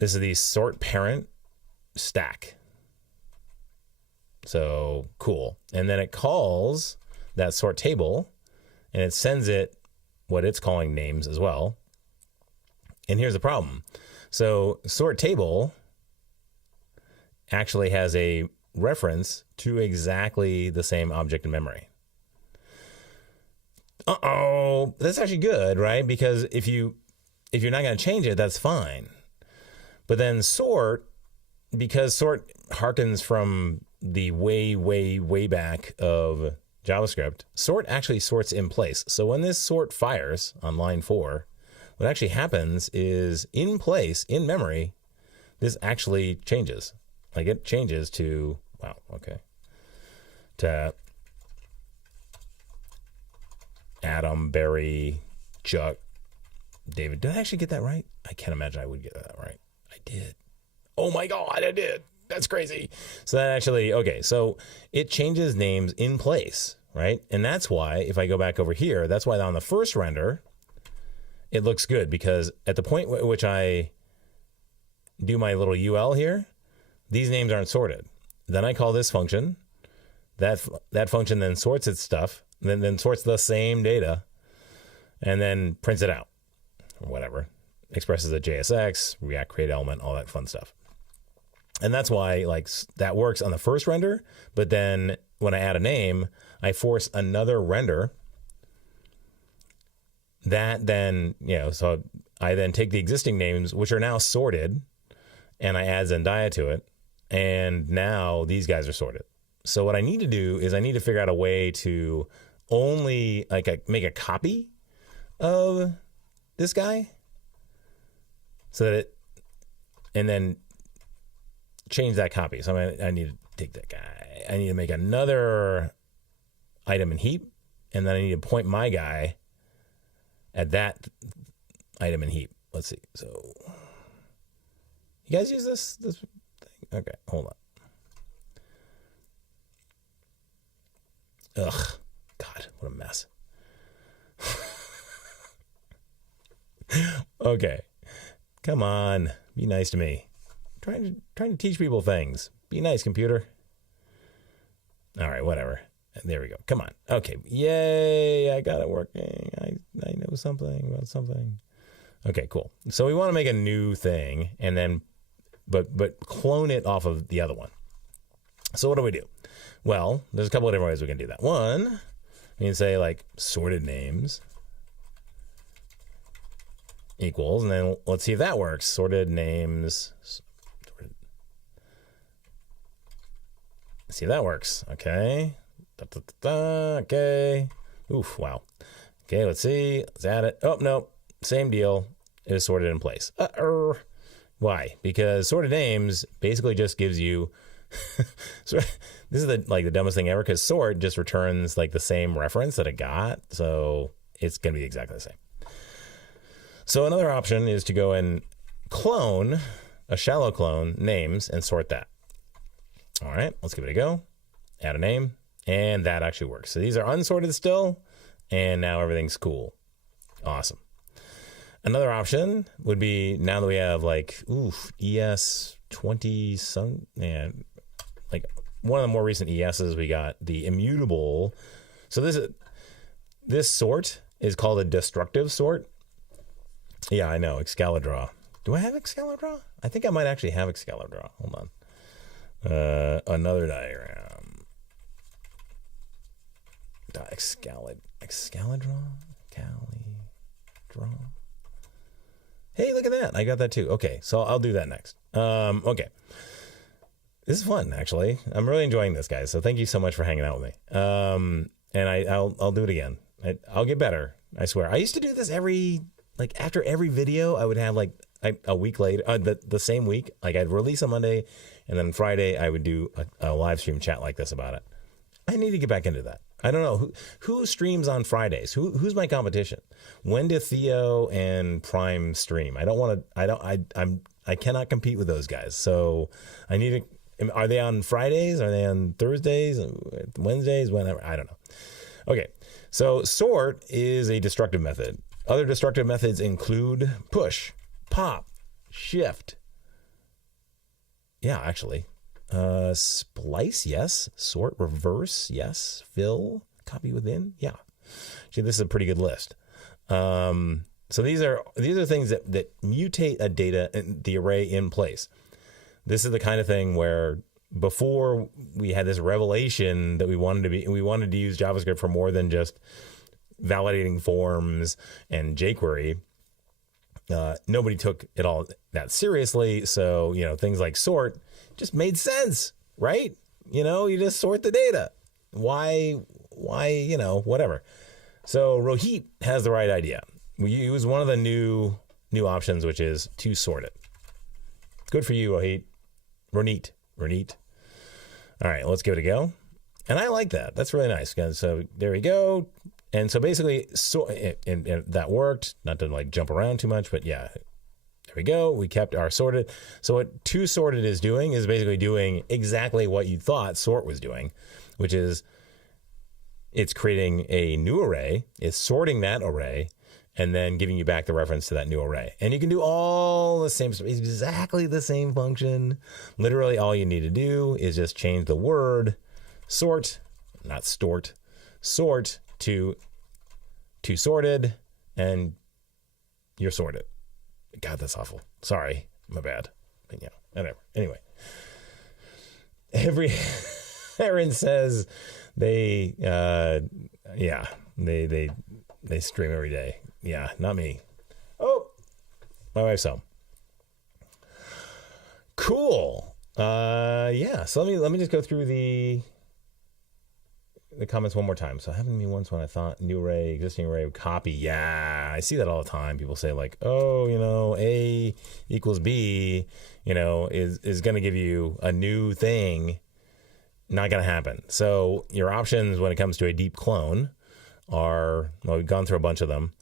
This is the sort parent stack. So cool. And then it calls that sort table, and it sends it what it's calling names as well. And here's the problem. So sort table actually has a reference to exactly the same object in memory. That's actually good, right? Because if you're not going to change it, that's fine. But then sort, because sort harkens from the way back of JavaScript, sort actually sorts in place. So when this sort fires on line 4, what actually happens is in place, in memory, this actually changes. Like it changes to, wow, okay, to Adam, Barry, Chuck, David, did I actually get that right? I can't imagine I would get that right. I did. Oh my God, I did. That's crazy. So that actually, okay, so it changes names in place, right? And that's why, if I go back over here, that's why on the first render, it looks good, because at the point at which I do my little UL here, these names aren't sorted. Then I call this function. That function then sorts its stuff, then sorts the same data, and then prints it out, or whatever. Expresses a JSX, React create element, all that fun stuff. And that's why like that works on the first render, but then when I add a name, I force another render that then, so I then take the existing names, which are now sorted, and I add Zendaya to it, and now these guys are sorted. So what I need to do is I need to figure out a way to only make a copy of this guy, so that and then change that copy. So I need to take that guy. I need to make another item in heap, and then I need to point my guy at that item in heap. Let's see. So you guys use this thing? Okay, hold on. Ugh, God, what a mess. Okay, come on, be nice to me. Trying to teach people things. Be nice, computer. All right, whatever. There we go. Come on. Okay, yay! I got it working. I know something about something. Okay, cool. So we want to make a new thing, and then, but clone it off of the other one. So what do we do? Well, there's a couple of different ways we can do that. One, we can say like sorted names equals, and then let's see if that works. Sorted names. See if that works. Okay. Okay. Oof. Wow. Okay. Let's see. Let's add it. Oh no. Same deal. It is sorted in place. Why? Because sorted names basically just gives you. So this is the dumbest thing ever, because sort just returns like the same reference that it got, so it's gonna be exactly the same. So another option is to go and clone a shallow clone names and sort that. All right, let's give it a go. Add a name, and that actually works. So these are unsorted still, and now everything's cool. Awesome. Another option would be, now that we have like ES 20 some, and like one of the more recent ESs, we got the immutable. So this sort is called a destructive sort. Yeah, I know, Excalidraw. Do I have Excalidraw? I think I might actually have Excalidraw. Hold on. Another diagram. Excalidraw? Calidraw? Hey, look at that. I got that too. Okay, so I'll do that next. Okay. This is fun, actually. I'm really enjoying this, guys. So thank you so much for hanging out with me. And I'll do it again. I'll get better. I swear. I used to do this after every video, I would have a week later, the same week, I'd release on Monday, and then Friday I would do a live stream chat like this about it. I need to get back into that. I don't know who streams on Fridays. Who's my competition? When do Theo and Prime stream? I cannot compete with those guys. So I need to. Are they on Fridays? Are they on Thursdays? Wednesdays? Whenever? I don't know. Okay. So sort is a destructive method. Other destructive methods include push, pop, shift. Yeah, actually. Splice, yes. Sort, reverse, yes. Fill, copy within, yeah. See, this is a pretty good list. So these are things that mutate a data in the array in place. This is the kind of thing where before we had this revelation that we wanted to use JavaScript for more than just validating forms and jQuery. Nobody took it all that seriously. So, things like sort just made sense, right? You just sort the data. Why, whatever. So Rohit has the right idea. We use one of the new options, which is to sort it. Good for you, Rohit. Ronit. All right, let's give it a go. And I like that. That's really nice. So there we go. And so basically, and that worked. Not to like jump around too much, but yeah, there we go. We kept our sorted. So what toSorted is doing is basically doing exactly what you thought sort was doing, which is it's creating a new array, it's sorting that array, and then giving you back the reference to that new array. And you can do all the same, exactly the same function. Literally all you need to do is just change the word sort, not stort, sort to sorted, and you're sorted. God, that's awful. Sorry, my bad. But yeah, whatever. Anyway, Aaron says they stream every day. Yeah, not me. Oh, my wife's home. Cool. Yeah. So let me just go through the comments one more time. So happened to me once when I thought new array, existing array, copy. Yeah, I see that all the time. People say like, oh, A equals B, is going to give you a new thing. Not going to happen. So your options when it comes to a deep clone are, well, we've gone through a bunch of them.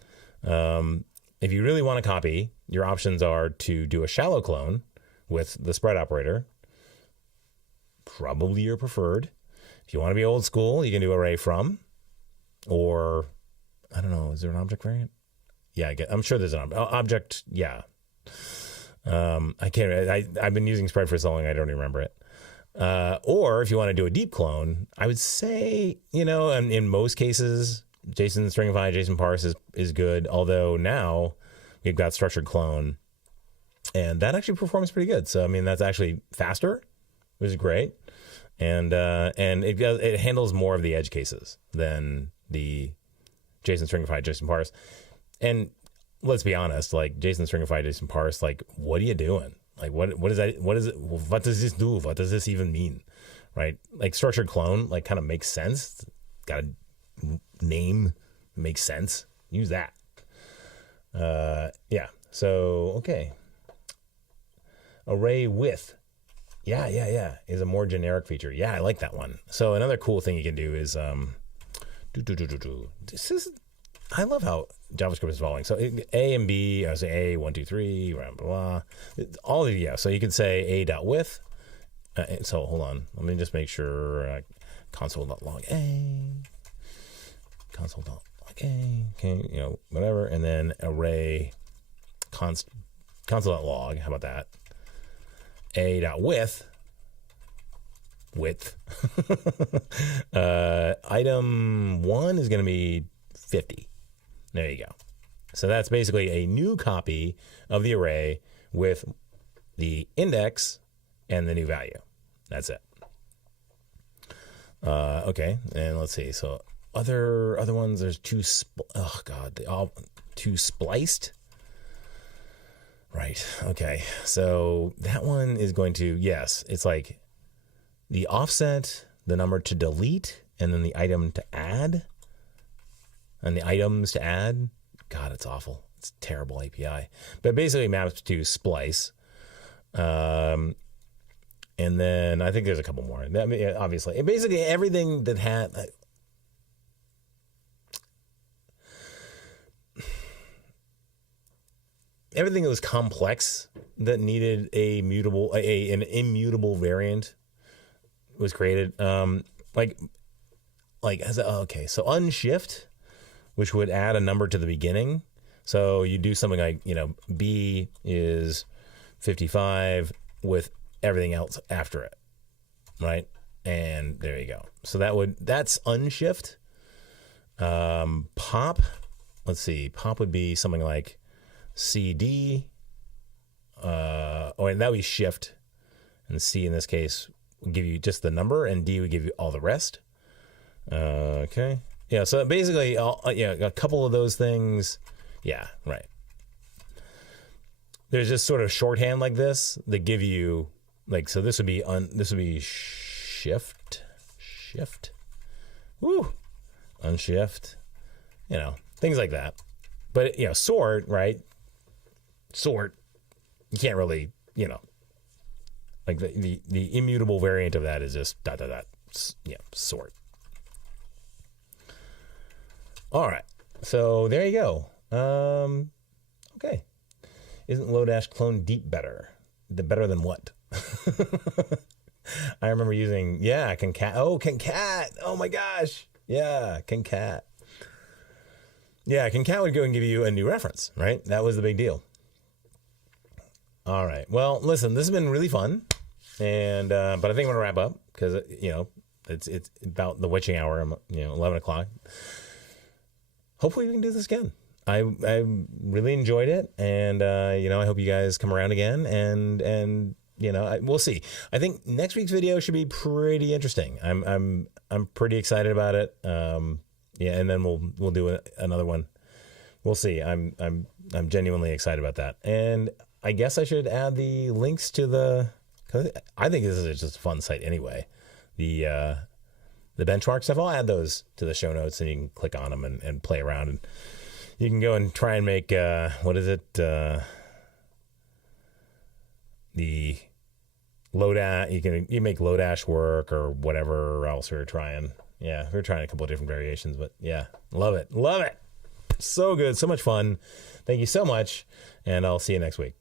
If you really want to copy, your options are to do a shallow clone with the spread operator. Probably your preferred. If you want to be old school, you can do array from, or I don't know, is there an object variant? Yeah, I'm sure there's an object. Yeah. I've been using spread for so long, I don't even remember it. Or if you want to do a deep clone, I would say, in most cases, JSON stringify, JSON parse is good. Although now we've got structured clone, and that actually performs pretty good. So, that's actually faster, which is great. And it handles more of the edge cases than the JSON stringify, JSON parse. And let's be honest, like JSON stringify, JSON parse, like what are you doing? Like what is that? What is it? What does this do? What does this even mean? Right? Like structured clone, like kind of makes sense. Got a name, makes sense. Use that. Yeah. So okay. Array with. Yeah. Is a more generic feature. Yeah, I like that one. So another cool thing you can do is I love how JavaScript is evolving. So A and B, I say A, 1, 2, 3, blah, blah, blah. All of so you can say a.with. So hold on, let me just make sure console.log A, console.log A, okay, whatever, and then array console.log. How about that? A.with item 1 is going to be 50. There you go. So that's basically a new copy of the array with the index and the new value. That's it. Okay, and let's see. So other ones. There's two spliced. Right. Okay. So that one is going to, yes, it's like the offset, the number to delete, and then the item to add. And the items to add. God, it's awful. It's a terrible API. But basically maps to splice. And then I think there's a couple more. Obviously. Basically everything that had... everything that was complex that needed an immutable variant was created. So unshift, which would add a number to the beginning. So you do something like, B is 55 with everything else after it, right? And there you go. So that's unshift. Pop, let's see, pop would be something like CD, and that would be shift, and C in this case would give you just the number, and D would give you all the rest. Okay. Yeah, so basically, a couple of those things. Yeah, right. There's just sort of shorthand like this that give you, so this would be shift, woo, unshift, things like that. But sort, right? Sort, you can't really, like the immutable variant of that is just ... sort. All right. So there you go. Okay. Isn't Lodash clone deep better? Better than what? I remember using, concat. Oh, concat. Oh my gosh. Yeah, concat. Yeah, concat would go and give you a new reference, right? That was the big deal. All right. Well, listen, this has been really fun. And, but I think I'm going to wrap up because, it's about the witching hour, 11 o'clock. Hopefully we can do this again. I really enjoyed it. And, I hope you guys come around again and we'll see. I think next week's video should be pretty interesting. I'm pretty excited about it. And then we'll do another one. We'll see. I'm genuinely excited about that. And I guess I should add the links to cause I think this is just a fun site anyway. The benchmark stuff, I'll add those to the show notes and you can click on them and play around, and you can go and try and make, the Lodash, you make Lodash work or whatever else we were trying. Yeah, we were trying a couple of different variations, but yeah, love it. So good, so much fun. Thank you so much, and I'll see you next week.